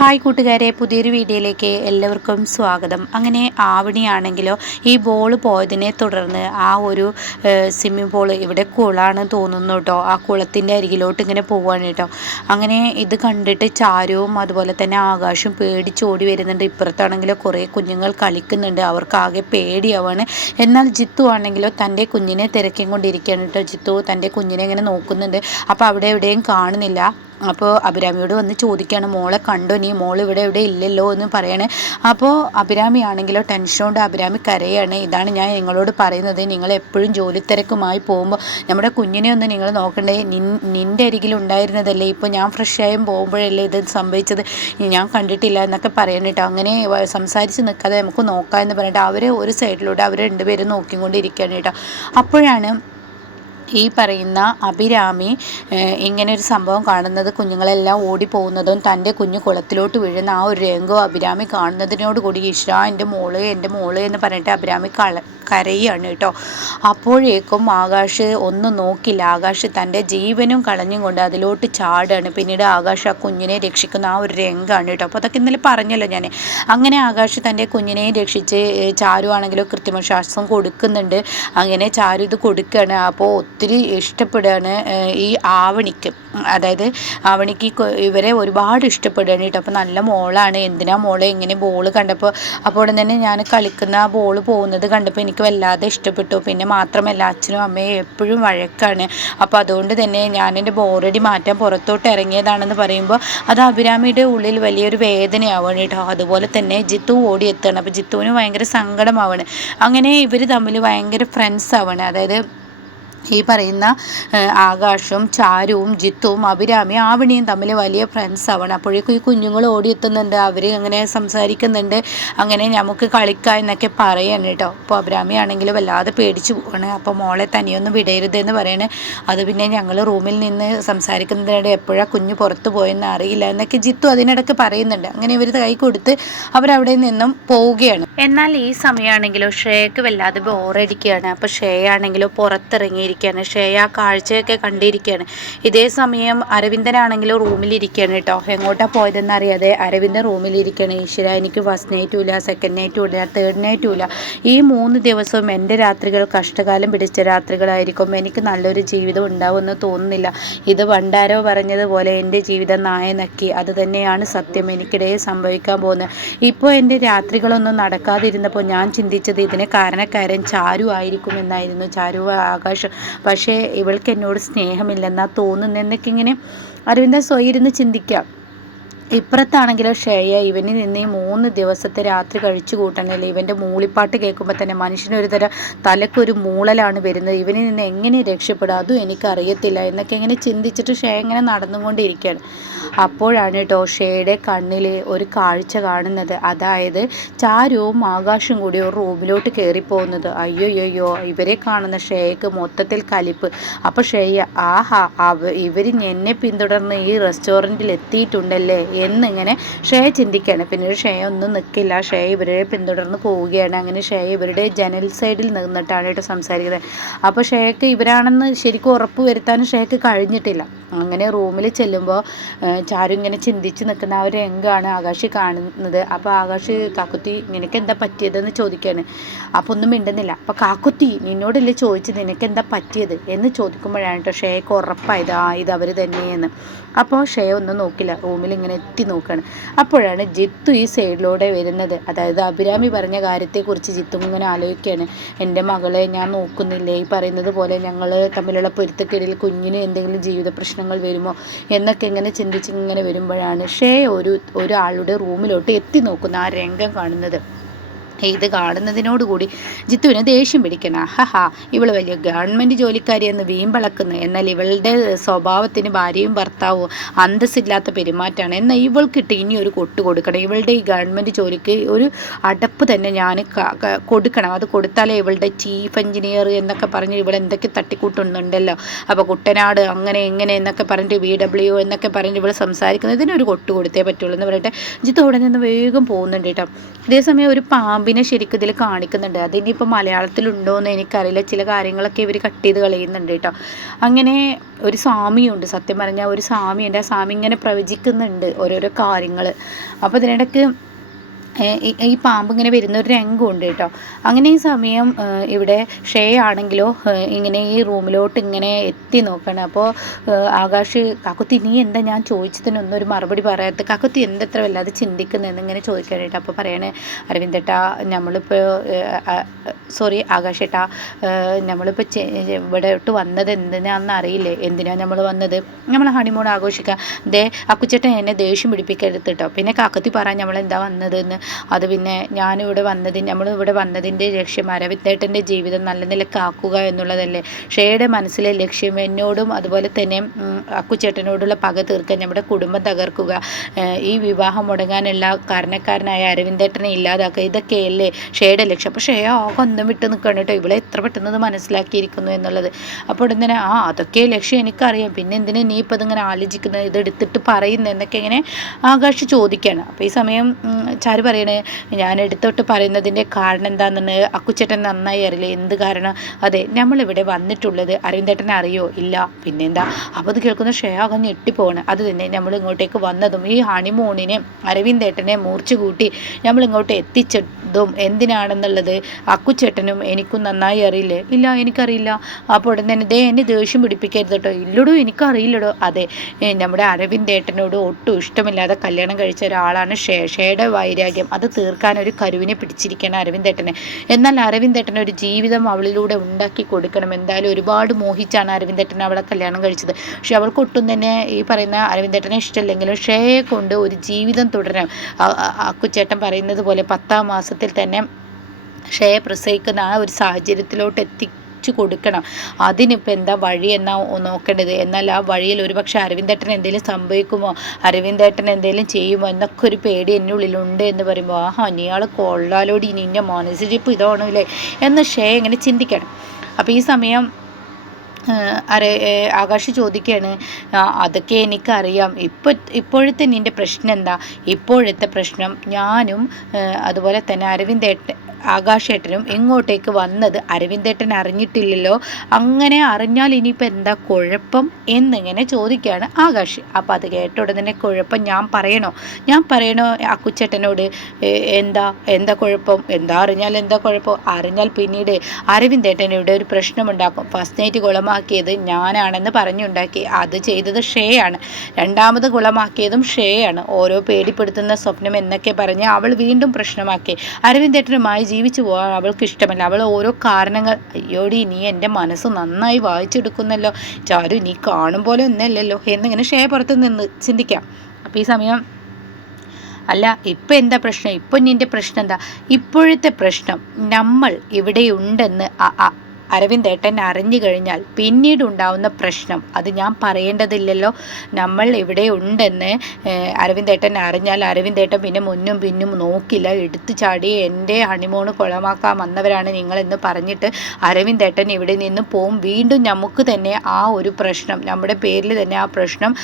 Hi കൂട്ടുകാരെ, പുതിയൊരു വീഡിയോയിലേക്ക് എല്ലാവർക്കും സ്വാഗതം. അങ്ങനെ ആവണിയാണെങ്കിലോ ഈ ബോൾ പോയതിനെ തുടർന്ന് ആ ഒരു സ്വിമ്മിംഗ് പൂൾ ഇവിടെ കുളമാണ് തോന്നുന്നു കേട്ടോ. ആ കുളത്തിൻ്റെ അരികിലോട്ട് ഇങ്ങനെ പോവാണ് കേട്ടോ. അങ്ങനെ ഇത് കണ്ടിട്ട് ചാരുവും അതുപോലെ തന്നെ ആകാശവും പേടിച്ചോടി വരുന്നുണ്ട്. ഇപ്പുറത്താണെങ്കിലോ കുറേ കുഞ്ഞുങ്ങൾ കളിക്കുന്നുണ്ട്, അവർക്കാകെ പേടിയാവാണ്. എന്നാൽ ജിത്തു ആണെങ്കിലോ തൻ്റെ കുഞ്ഞിനെ തിരക്കിക്കൊണ്ടിരിക്കുകയാണ് കേട്ടോ. ജിത്തു തൻ്റെ കുഞ്ഞിനെ ഇങ്ങനെ നോക്കുന്നുണ്ട്. അപ്പോൾ അവിടെ എവിടെയും കാണുന്നില്ല. അപ്പോൾ അഭിരാമിയോട് വന്ന് ചോദിക്കുകയാണ്, മോളെ കണ്ടോ, നീ മോൾ ഇവിടെ ഇല്ലല്ലോ എന്ന് പറയണേ. അപ്പോൾ അഭിരാമി ആണെങ്കിലോ ടെൻഷനോട് അഭിരാമി കരയാണ്. ഇതാണ് ഞാൻ നിങ്ങളോട് പറയുന്നത്, നിങ്ങൾ എപ്പോഴും ജോലി തിരക്കുമായി പോകുമ്പോൾ നമ്മുടെ കുഞ്ഞിനെ ഒന്ന് നിങ്ങൾ നോക്കണ്ടേ. നിൻ്റെ അരികിലുണ്ടായിരുന്നതല്ലേ, ഇപ്പോൾ ഞാൻ ഫ്രഷായും പോകുമ്പോഴല്ലേ ഇത് സംഭവിച്ചത്, ഞാൻ കണ്ടിട്ടില്ല എന്നൊക്കെ പറയണിട്ടോ. അങ്ങനെ സംസാരിച്ച് നിൽക്കാതെ നമുക്ക് നോക്കാം എന്ന് പറഞ്ഞിട്ട് അവർ ഒരു സൈഡിലൂടെ അവർ രണ്ടുപേരും നോക്കിക്കൊണ്ടിരിക്കുകയാണ് കേട്ടോ. അപ്പോഴാണ് ഈ പറയുന്ന അഭിരാമി ഇങ്ങനെ ഒരു സംഭവം കാണുന്നത്, കുഞ്ഞുങ്ങളെല്ലാം ഓടിപ്പോകുന്നതും തൻ്റെ കുഞ്ഞു കുളത്തിലോട്ട് വീഴുന്ന ആ ഒരു രംഗവും അഭിരാമി കാണുന്നതിനോടുകൂടി ഈശ്വരാ എൻ്റെ മോള് എന്ന് പറഞ്ഞിട്ട് അഭിരാമി കരയാണ് കേട്ടോ. അപ്പോഴേക്കും ആകാശ് ഒന്നും നോക്കില്ല. ആകാശ് തൻ്റെ ജീവനും കളഞ്ഞും കൊണ്ട് അതിലോട്ട് ചാടാണ്. പിന്നീട് ആകാശ് ആ കുഞ്ഞിനെ രക്ഷിക്കുന്ന ആ ഒരു രംഗമാണ് കേട്ടോ. അപ്പോൾ അതൊക്കെ ഇന്നലെ പറഞ്ഞല്ലോ ഞാൻ. അങ്ങനെ ആകാശ് തൻ്റെ കുഞ്ഞിനെ രക്ഷിച്ച് ചാരു ആണെങ്കിലും കൃത്രിമ ശ്വാസം കൊടുക്കുന്നുണ്ട്. അങ്ങനെ ചാരു ഇത് കൊടുക്കുകയാണ്. അപ്പോൾ ഒത്തിരി ഇഷ്ടപ്പെടുകയാണ് ഈ ആവണിക്ക്, അതായത് ആവണിക്ക് ഇവരെ ഒരുപാട് ഇഷ്ടപ്പെടുകയാണ് കേട്ടോ. അപ്പോൾ നല്ല മോളാണ്, എന്തിനാ മോളെ ഇങ്ങനെ ബോൾ കണ്ടപ്പോൾ, അപ്പോൾ തന്നെ ഞാൻ കളിക്കുന്ന ആ ബോൾ പോകുന്നത് കണ്ടപ്പോൾ എനിക്ക് വല്ലാതെ ഇഷ്ടപ്പെട്ടു. പിന്നെ മാത്രമല്ല അച്ഛനും അമ്മയും എപ്പോഴും വഴക്കാണ്. അപ്പോൾ അതുകൊണ്ട് തന്നെ ഞാൻ എൻ്റെ ബോറടി മാറ്റാൻ പുറത്തോട്ട് ഇറങ്ങിയതാണെന്ന് പറയുമ്പോൾ അത് അഭിരാമിയുടെ ഉള്ളിൽ വലിയൊരു വേദനയാവണം കേട്ടോ. അതുപോലെ തന്നെ ജിത്തു ഓടിയെത്താണ്. അപ്പോൾ ജിത്തുവിന് ഭയങ്കര സങ്കടമാവാണ്. അങ്ങനെ ഇവർ തമ്മിൽ ഭയങ്കര ഫ്രണ്ട്സ് ആവാണ്. അതായത് ഈ പറയുന്ന ആകാശും ചാരുവും ജിത്തുവും അഭിരാമി ആവണിയും തമ്മിൽ വലിയ ഫ്രണ്ട്സ് ആവണം. അപ്പോഴേക്കും ഈ കുഞ്ഞുങ്ങൾ ഓടിയെത്തുന്നുണ്ട്, അവർ അങ്ങനെ സംസാരിക്കുന്നുണ്ട്. അങ്ങനെ നമുക്ക് കളിക്കാം എന്നൊക്കെ പറയാണ് കേട്ടോ. അപ്പോൾ അഭിരാമി ആണെങ്കിൽ വല്ലാതെ പേടിച്ചു പോവാണ്. അപ്പോൾ മോളെ തനിയൊന്നും വിടരുതെന്ന് പറയണേ. അത് പിന്നെ ഞങ്ങൾ റൂമിൽ നിന്ന് സംസാരിക്കുന്നതിനിടെ എപ്പോഴാണ് കുഞ്ഞ് പുറത്ത് പോയെന്ന് അറിയില്ല എന്നൊക്കെ ജിത്തു അതിനിടയ്ക്ക് പറയുന്നുണ്ട്. അങ്ങനെ ഇവർ കൈ കൊടുത്ത് അവരവിടെ നിന്നും പോവുകയാണ്. എന്നാൽ ഈ സമയമാണെങ്കിലോ ശ്രേയക്ക് വല്ലാതെ ബോറടിക്കുകയാണ്. അപ്പോൾ ശ്രേയ ആണെങ്കിലോ പുറത്തിറങ്ങി ശ്രേയ ആ കാഴ്ചയൊക്കെ കണ്ടിരിക്കുകയാണ്. ഇതേ സമയം അരവിന്ദനാണെങ്കിലും റൂമിലിരിക്കുകയാണ് കേട്ടോ. എങ്ങോട്ടാണ് പോയതെന്ന് അറിയാതെ അരവിന്ദൻ റൂമിലിരിക്കുകയാണ്. ഈശ്വര, എനിക്ക് ഫസ്റ്റ് നൈറ്റും ഇല്ല, സെക്കൻഡ് നൈറ്റും ഇല്ല, തേർഡ് നൈറ്റും ഇല്ല. ഈ 3 ദിവസവും എൻ്റെ രാത്രികൾ കഷ്ടകാലം പിടിച്ച രാത്രികളായിരിക്കും. എനിക്ക് നല്ലൊരു ജീവിതം ഉണ്ടാവുമെന്ന് തോന്നുന്നില്ല. ഇത് വണ്ടാരോ പറഞ്ഞതുപോലെ എൻ്റെ ജീവിതം നായ നക്കി, അത് തന്നെയാണ് സത്യം എനിക്കിടയിൽ സംഭവിക്കാൻ പോകുന്നത്. ഇപ്പോൾ എൻ്റെ രാത്രികളൊന്നും നടക്കാതിരുന്നപ്പോൾ ഞാൻ ചിന്തിച്ചത് ഇതിന് കാരണക്കാരൻ ചാരു ആയിരിക്കുമെന്നായിരുന്നു. ചാരു ആകാശം, പക്ഷേ ഇവൾക്ക് എന്നോട് സ്നേഹമില്ലെന്നാ തോന്നുന്നതെന്നൊക്കെ ഇങ്ങനെ അരവിന്ദൻ സ്വയം ഇരുന്ന് ചിന്തിക്കാം. ഇപ്പുറത്താണെങ്കിലോ ശ്രേയ ഇവനിൽ നിന്ന് ഈ 3 ദിവസത്തെ രാത്രി കഴിച്ചു കൂട്ടണല്ലേ. ഇവൻ്റെ മൂളിപ്പാട്ട് കേൾക്കുമ്പോൾ തന്നെ മനുഷ്യനൊരു തരം തലക്കൊരു മൂളലാണ് വരുന്നത്. ഇവനിൽ നിന്ന് എങ്ങനെ രക്ഷപ്പെടുക അതും എനിക്കറിയത്തില്ല എന്നൊക്കെ ഇങ്ങനെ ചിന്തിച്ചിട്ട് ശ്രേയ ഇങ്ങനെ നടന്നുകൊണ്ടിരിക്കുകയാണ്. അപ്പോഴാണ് കേട്ടോ ഷേയുടെ കണ്ണിൽ ഒരു കാഴ്ച കാണുന്നത്. അതായത് ചാരുവും ആകാശവും കൂടി ഒരു റൂമിലോട്ട് കയറിപ്പോകുന്നത്. അയ്യോയ്യോ, ഇവരെ കാണുന്ന ഷേയ്ക്ക് മൊത്തത്തിൽ കലിപ്പ്. അപ്പോൾ ഷേയ, ആഹാ, ഇവർ എന്നെ പിന്തുടർന്ന് ഈ റെസ്റ്റോറൻറ്റിൽ എത്തിയിട്ടുണ്ടല്ലേ എന്നിങ്ങനെ ഷേയ ചിന്തിക്കുകയാണ്. പിന്നീട് ഷേയ ഒന്നും നിൽക്കില്ല. ഷേയ ഇവരെ പിന്തുടർന്ന് പോവുകയാണ്. അങ്ങനെ ഷേയ ഇവരുടെ ജനൽ സൈഡിൽ നിന്നിട്ടാണ് കേട്ടോ സംസാരിക്കുന്നത്. അപ്പോൾ ഷേയ്ക്ക് ഇവരാണെന്ന് ശരിക്കും ഉറപ്പ് വരുത്താനും ഷേയ്ക്ക് കഴിഞ്ഞിട്ടില്ല. അങ്ങനെ റൂമിൽ ചെല്ലുമ്പോൾ ചാരു ഇങ്ങനെ ചിന്തിച്ച് നിൽക്കുന്ന ആ ഒരു രംഗമാണ് ആകാശ് കാണുന്നത്. അപ്പോൾ ആകാശ്, കാക്കുത്തി നിനക്ക് എന്താ പറ്റിയതെന്ന് ചോദിക്കുകയാണ്. അപ്പോൾ ഒന്നും മിണ്ടുന്നില്ല. അപ്പോൾ കാക്കുത്തി, നിന്നോടല്ലേ ചോദിച്ചത് നിനക്ക് എന്താ പറ്റിയത് എന്ന് ചോദിക്കുമ്പോഴാണ് കേട്ടോ ഷേയ്ക്ക് ഉറപ്പായത് ഇത് അവർ തന്നെയെന്ന്. അപ്പോൾ ഷേയ ഒന്നും നോക്കില്ല, റൂമിൽ ഇങ്ങനെ എത്തി നോക്കുകയാണ്. അപ്പോഴാണ് ജിത്തു ഈ സൈഡിലൂടെ വരുന്നത്. അതായത് അഭിരാമി പറഞ്ഞ കാര്യത്തെക്കുറിച്ച് ജിത്തു ഇങ്ങനെ ആലോചിക്കുകയാണ്. എൻ്റെ മകളെ ഞാൻ നോക്കുന്നില്ലേ, ഈ പറയുന്നത് പോലെ ഞങ്ങൾ തമ്മിലുള്ള പൊരുത്തക്കേടിൽ കുഞ്ഞിന് എന്തെങ്കിലും ജീവിത പ്രശ്നങ്ങൾ വരുമോ എന്നൊക്കെ ഇങ്ങനെ ചിന്തിച്ച് ഇങ്ങനെ വരുമ്പോഴാണ് ഷേയ ഒരാളുടെ റൂമിലോട്ട് എത്തി നോക്കുന്ന ആ രംഗം കാണുന്നത്. ഇത് കാണുന്നതിനോടുകൂടി ജിത്തുവിന് ദേഷ്യം പിടിക്കണം. ഹഹാ, ഇവൾ വലിയ ഗവൺമെൻറ് ജോലിക്കാരിയെന്ന് വീമ്പളക്കുന്നു. എന്നാൽ ഇവളുടെ സ്വഭാവത്തിന് ഭാര്യയും ഭർത്താവും അന്തസ്സില്ലാത്ത പെരുമാറ്റമാണ്. എന്നാൽ ഇവൾക്കിട്ട് ഇനി ഒരു കൊട്ട് കൊടുക്കണം. ഇവളുടെ ഈ ഗവൺമെൻറ് ജോലിക്ക് ഒരു അടപ്പ് തന്നെ ഞാൻ കൊടുക്കണം. അത് കൊടുത്താലേ ഇവളുടെ ചീഫ് എഞ്ചിനീയർ എന്നൊക്കെ പറഞ്ഞ് ഇവൾ എന്തൊക്കെ തട്ടിക്കൂട്ടുന്നുണ്ടല്ലോ. അപ്പോൾ കുട്ടനാട് അങ്ങനെ ഇങ്ങനെ എന്നൊക്കെ പറഞ്ഞിട്ട് VW എന്നൊക്കെ പറഞ്ഞിട്ട് ഇവൾ സംസാരിക്കുന്നത്, ഇതിനൊരു കൊട്ട് കൊടുത്തേ പറ്റുള്ളൂ എന്ന് പറഞ്ഞിട്ട് ജിത്തു അവിടെ നിന്ന് വേഗം പോകുന്നുണ്ട് കേട്ടോ. അതേസമയം ഒരു പാമ്പ് പാമ്പിനെ ശരിക്കും ഇതിൽ കാണിക്കുന്നുണ്ട്. അതിനിപ്പോൾ മലയാളത്തിലുണ്ടോ എന്ന് എനിക്കറിയില്ല. ചില കാര്യങ്ങളൊക്കെ ഇവർ കട്ട് ചെയ്ത് കളയുന്നുണ്ട് കേട്ടോ. അങ്ങനെ ഒരു സ്വാമിയുണ്ട്, സത്യം പറഞ്ഞാൽ ഒരു സ്വാമിയുണ്ട്. ആ സ്വാമി ഇങ്ങനെ പ്രവചിക്കുന്നുണ്ട് ഓരോരോ കാര്യങ്ങൾ. അപ്പോൾ ഇതിനിടയ്ക്ക് ഈ പാമ്പ് ഇങ്ങനെ വരുന്ന ഒരു രംഗമുണ്ട് കേട്ടോ. അങ്ങനെ ഈ സമയം ഇവിടെ ഷേ ആണെങ്കിലോ ഇങ്ങനെ ഈ റൂമിലോട്ട് ഇങ്ങനെ എത്തി നോക്കണം. അപ്പോൾ ആകാശ്, കാക്കുത്തി നീ എന്താ ഞാൻ ചോദിച്ചതിനൊന്നും ഒരു മറുപടി പറയാത്ത, കാക്കുത്തി എന്തത്ര വല്ലാതെ ചിന്തിക്കുന്നതെന്ന് ഇങ്ങനെ ചോദിക്കാനായിട്ട്. അപ്പോൾ പറയണേ, അരവിന്ദേട്ടാ നമ്മളിപ്പോൾ സോറി ആകാശേട്ടാ, നമ്മളിപ്പോൾ ഇവിടോട്ട് വന്നത് എന്തിനാണെന്ന് അറിയില്ലേ? എന്തിനാണ് നമ്മൾ വന്നത്? നമ്മൾ ഹണിമൂൺ ആഘോഷിക്കാം. ദേ അക്കുച്ചേട്ടൻ എന്നെ ദേഷ്യം പിടിപ്പിക്കരുത് കേട്ടോ. പിന്നെ കാക്കത്തി പറയാൻ നമ്മളെന്താ വന്നതെന്ന്. അത് പിന്നെ നമ്മളിവിടെ വന്നതിൻ്റെ ലക്ഷ്യം അരവിന്ദേട്ടൻ്റെ ജീവിതം നല്ല നിലക്കാക്കുക എന്നുള്ളതല്ലേ. ഷേയുടെ മനസ്സിലെ ലക്ഷ്യം. എന്നോടും അതുപോലെ തന്നെ അക്കുച്ചേട്ടനോടുള്ള പക തീർക്കാൻ, നമ്മുടെ കുടുംബം തകർക്കുക, ഈ വിവാഹം മുടങ്ങാനുള്ള കാരണക്കാരനായ അരവിന്ദേട്ടനെ ഇല്ലാതാക്കുക, ഇതൊക്കെയല്ലേ ഷേയുടെ ലക്ഷ്യം. അപ്പോൾ ഷേ ആകെ ഒന്നും വിട്ട് നിൽക്കണം കേട്ടോ, ഇവിടെ എത്ര പെട്ടെന്ന് മനസ്സിലാക്കിയിരിക്കുന്നു എന്നുള്ളത്. അപ്പോൾ ഉടനെ അതൊക്കെ ലക്ഷ്യം എനിക്കറിയാം, പിന്നെ എന്തിനാ നീ ഇപ്പോൾ ഇതിങ്ങനെ ആലോചിക്കുന്നത്, ഇതെടുത്തിട്ട് പറയുന്നത് എന്നൊക്കെ ഇങ്ങനെ ആകാശ് ചോദിക്കുകയാണ്. അപ്പോൾ ഈ സമയം ചാരു പറയണേ, ഞാൻ എടുത്തോട്ട് പറയുന്നതിൻ്റെ കാരണം എന്താണെന്ന് അക്കുച്ചേട്ടൻ നന്നായി അറിയില്ലേ. എന്ത് കാരണം? അതെ, നമ്മളിവിടെ വന്നിട്ടുള്ളത് അരവിന്ദേട്ടനെ അറിയോ? ഇല്ല, പിന്നെന്താ? അപ്പോൾ അത് കേൾക്കുന്ന ഷേയാകെ ഞെട്ടിപ്പോവാണ്. അത് തന്നെ നമ്മൾ ഇങ്ങോട്ടേക്ക് വന്നതും ഈ ഹണിമൂണിനെ അരവിന്ദേട്ടനെ മൂർച്ച കൂട്ടി നമ്മളിങ്ങോട്ട് എത്തിച്ചതും എന്തിനാണെന്നുള്ളത് അക്കുച്ചേട്ടനും എനിക്കും നന്നായി അറിയില്ലേ? ഇല്ല, എനിക്കറിയില്ല. അപ്പോൾ ഉടൻ തന്നെ എന്നെ ദേഷ്യം പിടിപ്പിക്കരുത് കേട്ടോ. ഇല്ലടോ, എനിക്കറിയില്ലടോ. അതെ, നമ്മുടെ അരവിന്ദേട്ടനോട് ഒട്ടും ഇഷ്ടമില്ലാതെ കല്യാണം കഴിച്ച ഒരാളാണ് ഷേയുടെ വൈരാഗ്യം അത് തീർക്കാൻ ഒരു കരുവിനെ പിടിച്ചിരിക്കണം അരവിന്ദേട്ടനെ. എന്നാൽ അരവിന്ദേട്ടൻ ഒരു ജീവിതം അവളിലൂടെ ഉണ്ടാക്കി കൊടുക്കണം. എന്തായാലും ഒരുപാട് മോഹിച്ചാണ് അരവിന്ദേട്ടൻ അവളെ കല്യാണം കഴിച്ചത്. പക്ഷെ അവൾക്ക് ഒട്ടും തന്നെ ഈ പറയുന്ന അരവിന്ദേട്ടനെ ഇഷ്ടമില്ലെങ്കിലും ഷേയെ കൊണ്ട് ഒരു ജീവിതം തുടരാം. അക്കുച്ചേട്ടൻ പറയുന്നത് പോലെ 10ാം മാസത്തിൽ തന്നെ ഷേയെ പ്രസവിക്കുന്ന ആ ഒരു സാഹചര്യത്തിലോട്ട് കൊടുക്കണം. അതിനിപ്പോൾ എന്താ വഴി എന്നാ നോക്കേണ്ടത്. എന്നാൽ ആ വഴിയിൽ ഒരുപക്ഷെ അരവിന്ദേട്ടൻ എന്തെങ്കിലും സംഭവിക്കുമോ, അരവിന്ദേട്ടൻ എന്തെങ്കിലും ചെയ്യുമോ എന്നൊക്കെ ഒരു പേടി എൻ്റെ ഉള്ളിലുണ്ട് എന്ന് പറയുമ്പോൾ നീയാൾ കൊള്ളാലോടി, നിൻ്റെ മനസ്സിലിപ്പോൾ ഇതാണല്ലേ എന്ന് ഷേ ഇങ്ങനെ ചിന്തിക്കണം. അപ്പോൾ ഈ സമയം ആകാശ് ചോദിക്കുകയാണ്, അതൊക്കെ എനിക്കറിയാം, ഇപ്പോഴത്തെ നിൻ്റെ പ്രശ്നം എന്താ? ഇപ്പോഴത്തെ പ്രശ്നം ഞാനും അതുപോലെ തന്നെ ആകാശേട്ടനും ഇങ്ങോട്ടേക്ക് വന്നത് അരവിന്ദേട്ടൻ അറിഞ്ഞിട്ടില്ലല്ലോ. അങ്ങനെ അറിഞ്ഞാൽ ഇനിയിപ്പോൾ എന്താ കുഴപ്പം എന്നിങ്ങനെ ചോദിക്കുകയാണ് ആകാശ്. അപ്പോൾ അത് കേട്ട ഉടനെ കുഴപ്പം ഞാൻ പറയണോ അക്കുച്ചേട്ടനോട്? എന്താ കുഴപ്പം? അറിഞ്ഞാൽ എന്താ കുഴപ്പം? അറിഞ്ഞാൽ പിന്നീട് അരവിന്ദേട്ടൻ ഇവിടെ ഒരു പ്രശ്നമുണ്ടാക്കും. ഫസ്റ്റ് നൈറ്റ് കുളമാക്കിയത് ഞാനാണെന്ന് പറഞ്ഞുണ്ടാക്കി. അത് ചെയ്തത് ഷേയാണ്. രണ്ടാമത് കുളമാക്കിയതും ഷേയാണ്. ഓരോ പേടിപ്പെടുത്തുന്ന സ്വപ്നം എന്നൊക്കെ പറഞ്ഞ് അവൾ വീണ്ടും പ്രശ്നമാക്കി. അരവിന്ദേട്ടനുമായി ജീവിച്ചു പോകാൻ അവൾക്ക് ഇഷ്ടമല്ല. അവൾ ഓരോ കാരണങ്ങൾ. അയ്യോടി, നീ എൻ്റെ മനസ്സ് നന്നായി വായിച്ചെടുക്കുന്നല്ലോ ചാരു, നീ കാണും പോലെ ഒന്നല്ലല്ലോ എന്നിങ്ങനെ ഷേ പുറത്ത് നിന്ന് ചിന്തിക്കാം. അപ്പോൾ ഈ സമയം അല്ല, ഇപ്പം എന്താ പ്രശ്നം? ഇപ്പം നിൻ്റെ പ്രശ്നം എന്താ? ഇപ്പോഴത്തെ പ്രശ്നം നമ്മൾ ഇവിടെയുണ്ടെന്ന് അരവിന്ദേട്ടൻ അറിഞ്ഞു കഴിഞ്ഞാൽ പിന്നീട് ഉണ്ടാവുന്ന പ്രശ്നം അത് ഞാൻ പറയേണ്ടതില്ലല്ലോ. നമ്മൾ ഇവിടെ ഉണ്ടെന്ന് അരവിന്ദേട്ടൻ അറിഞ്ഞാൽ അരവിന്ദേട്ടൻ പിന്നെ മുന്നും പിന്നും നോക്കില്ല, എടുത്തു ചാടി എൻ്റെ ഹണിമൂണ് കുളമാക്കാൻ വന്നവരാണ് നിങ്ങളെന്ന് പറഞ്ഞിട്ട് അരവിന്ദേട്ടൻ ഇവിടെ നിന്ന് പോവും. വീണ്ടും നമുക്ക് തന്നെ ആ ഒരു പ്രശ്നം, നമ്മുടെ പേരിൽ തന്നെ ആ പ്രശ്നം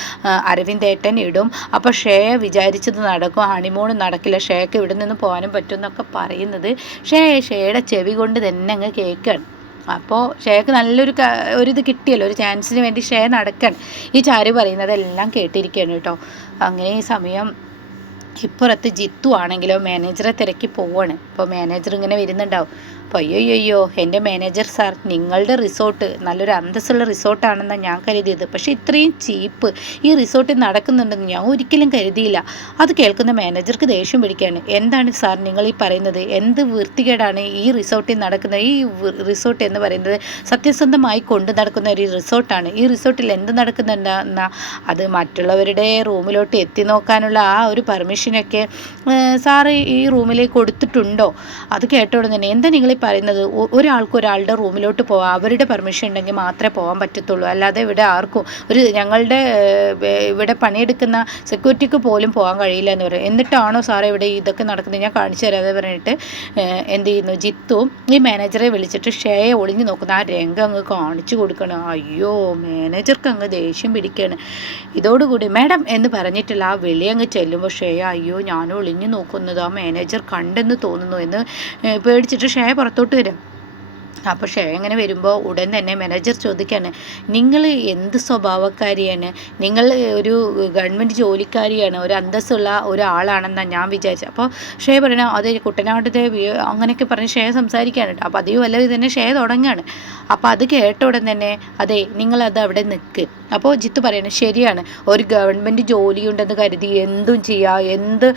അരവിന്ദേട്ടൻ ഇടും. അപ്പോൾ ഷേ വിചാരിച്ചത് നടക്കും, ഹണിമൂണ് നടക്കില്ല, ഷേക്ക് ഇവിടെ നിന്ന് പോകാനും പറ്റും എന്നൊക്കെ പറയുന്നത് ഷേയുടെ ചെവി കൊണ്ട് തന്നെ അങ്ങ് കേൾക്കുകയാണ്. അപ്പോൾ ഷേക്ക് ഒരിത് കിട്ടിയല്ലോ, ഒരു ചാൻസിന് വേണ്ടി ഷേ നടക്കണം. ഈ ചാരു പറയുന്നതെല്ലാം കേട്ടിരിക്കുകയാണ് കേട്ടോ. അങ്ങനെ ഈ സമയം ഇപ്പുറത്ത് ജിത്തു ആണെങ്കിലോ മാനേജറെ തിരക്കി പോവാണ്. അപ്പോൾ മാനേജർ ഇങ്ങനെ വരുന്നുണ്ടാവും. അപ്പോൾ അയ്യോ എൻ്റെ മാനേജർ സാർ, നിങ്ങളുടെ റിസോർട്ട് നല്ലൊരു അന്തസ്സുള്ള റിസോർട്ടാണെന്നാണ് ഞാൻ കരുതിയത്. പക്ഷേ ഇത്രയും ചീപ്പ് ഈ റിസോർട്ടിൽ നടക്കുന്നുണ്ടെന്ന് ഞാൻ ഒരിക്കലും കരുതിയില്ല. അത് കേൾക്കുന്ന മാനേജർക്ക് ദേഷ്യം പിടിക്കുകയാണ്. എന്താണ് സാർ നിങ്ങൾ ഈ പറയുന്നത്? എന്ത് വൃത്തികേടാണ് ഈ റിസോർട്ടിൽ നടക്കുന്നത്? ഈ റിസോർട്ട് എന്ന് പറയുന്നത് സത്യസന്ധമായി കൊണ്ടു നടക്കുന്ന ഒരു റിസോർട്ടാണ്. ഈ റിസോർട്ടിൽ എന്ത് നടക്കുന്നുണ്ടെന്നാ അത് മറ്റുള്ളവരുടെ റൂമിലോട്ട് എത്തി നോക്കാനുള്ള ആ ഒരു പെർമിഷനൊക്കെ സാറ് ഈ റൂമിലേക്ക് കൊടുത്തിട്ടുണ്ടോ? അത് കേട്ട ഉടനെ എന്താ നിങ്ങൾ പറയുന്നത്? ഒരാൾക്ക് ഒരാളുടെ റൂമിലോട്ട് പോകാം, അവരുടെ പെർമിഷൻ ഉണ്ടെങ്കിൽ മാത്രമേ പോകാൻ പറ്റത്തുള്ളൂ. അല്ലാതെ ഇവിടെ ആർക്കും ഞങ്ങളുടെ ഇവിടെ പണിയെടുക്കുന്ന സെക്യൂരിറ്റിക്ക് പോലും പോകാൻ കഴിയില്ല എന്ന് പറയും. എന്നിട്ടാണോ സാറേ ഇവിടെ ഇതൊക്കെ നടക്കുന്നത്? ഞാൻ കാണിച്ചു തരാതെ പറഞ്ഞിട്ട് എന്ത് ചെയ്യുന്നു, ജിത്തു ഈ മാനേജറെ വിളിച്ചിട്ട് ഷേയെ ഒളിഞ്ഞു നോക്കുന്ന ആ രംഗം അങ്ങ് കാണിച്ചു കൊടുക്കണം. അയ്യോ, മാനേജർക്ക് അങ്ങ് ദേഷ്യം പിടിക്കുകയാണ്. ഇതോടുകൂടി മാഡം എന്ന് പറഞ്ഞിട്ടുള്ള ആ വിളി അങ്ങ് ചെല്ലുമ്പോൾ ഷേ അയ്യോ ഞാൻ ഒളിഞ്ഞു നോക്കുന്നത് ആ മാനേജർ കണ്ടെന്ന് തോന്നുന്നു എന്ന് പേടിച്ചിട്ട് ഷേ പുറത്തോട്ട് വരാം. അപ്പോൾ ഷേ ഇങ്ങനെ വരുമ്പോൾ ഉടൻ തന്നെ മാനേജർ ചോദിക്കുകയാണ്, നിങ്ങൾ എന്ത് സ്വഭാവക്കാരിയാണ്, നിങ്ങൾ ഒരു ഗവൺമെൻറ് ജോലിക്കാരിയാണ്, ഒരു അന്തസ്സുള്ള ഒരാളാണെന്നാണ് ഞാൻ വിചാരിച്ചത്. അപ്പോൾ ഷേ പറയണ അത് കുട്ടനാട്ടിലെ അങ്ങനെയൊക്കെ പറഞ്ഞ് ഷേ സംസാരിക്കുകയാണ് കേട്ടോ. അപ്പോൾ അതേ വല്ല തന്നെ ഷേ തുടങ്ങുകയാണ്. അപ്പോൾ അത് കേട്ട ഉടൻ തന്നെ അതെ നിങ്ങളത് അവിടെ നിൽക്ക്. അപ്പോൾ ജിത്തു പറയണത് ശരിയാണ്, ഒരു ഗവൺമെൻറ് ജോലിയുണ്ടെന്ന് കരുതി എന്തും ചെയ്യുക, എന്ത്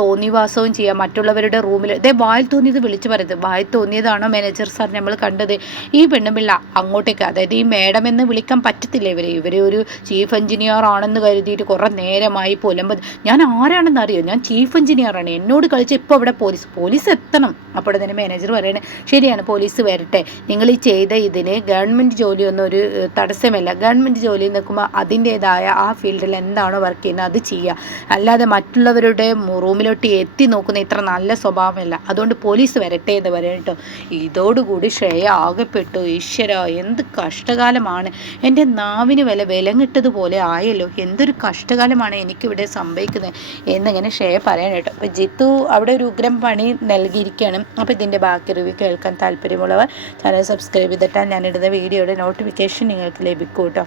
തോന്നിവാസവും ചെയ്യുക, മറ്റുള്ളവരുടെ റൂമിൽ ഇതേ വായിൽ തോന്നിയത് വിളിച്ച് പറയുന്നത്. വായിൽ തോന്നിയതാണോ മാനേജർ സാർ നമ്മൾ കണ്ടത്? ഈ പെണ്ണുപിള്ള അങ്ങോട്ടേക്ക്, അതായത് ഈ മേഡം എന്ന് വിളിക്കാൻ പറ്റത്തില്ല ഇവർ ഒരു ചീഫ് എഞ്ചിനീയർ ആണെന്ന് കരുതിയിട്ട് കുറേ നേരമായി പുലമ്പത്. ഞാൻ ആരാണെന്ന് അറിയോ, ഞാൻ ചീഫ് എഞ്ചിനീയറാണ്, എന്നോട് കളിച്ച് ഇപ്പോൾ ഇവിടെ പോലീസ് എത്തണം. അപ്പോൾ തന്നെ മാനേജർ പറയണേ ശരിയാണ് പോലീസ് വരട്ടെ, നിങ്ങൾ ഈ ചെയ്ത ഇതിന് ഗവൺമെൻറ് ജോലിയൊന്നും ഒരു തടസ്സമല്ല. ഗവൺമെൻറ് ജോലി നിൽക്കുമ്പോൾ അതിൻ്റേതായ ആ ഫീൽഡിൽ എന്താണോ വർക്ക് ചെയ്യുന്നത് അത് ചെയ്യുക, അല്ലാതെ മറ്റുള്ളവരുടെ റൂമിലോട്ട് എത്തി നോക്കുന്ന ഇത്ര നല്ല സ്വഭാവമല്ല. അതുകൊണ്ട് പോലീസ് വരട്ടെ എന്ന് പറയാം കേട്ടോ. ഇതോടുകൂടി ശ്രേയ ആകെപ്പെട്ടു. ഈശ്വര എന്ത് കഷ്ടകാലമാണ്, എൻ്റെ നാവിന് വിലങ്ങിട്ടതുപോലെ ആയല്ലോ, എന്തൊരു കഷ്ടകാലമാണ് എനിക്കിവിടെ സംഭവിക്കുന്നത് എന്നിങ്ങനെ ശ്രേയ പറയാൻ കേട്ടോ. അപ്പോൾ ജിത്തു അവിടെ ഒരു ഉഗ്രം പണി നൽകിയിരിക്കുകയാണ്. അപ്പോൾ ഇതിൻ്റെ ബാക്കി റിവ്യൂ കേൾക്കാൻ താല്പര്യമുള്ളവർ ചാനൽ സബ്സ്ക്രൈബ് ചെയ്തിട്ടാൽ ഞാനിടുന്ന വീഡിയോയുടെ നോട്ടിഫിക്കേഷൻ നിങ്ങൾക്ക് ലഭിക്കും കേട്ടോ.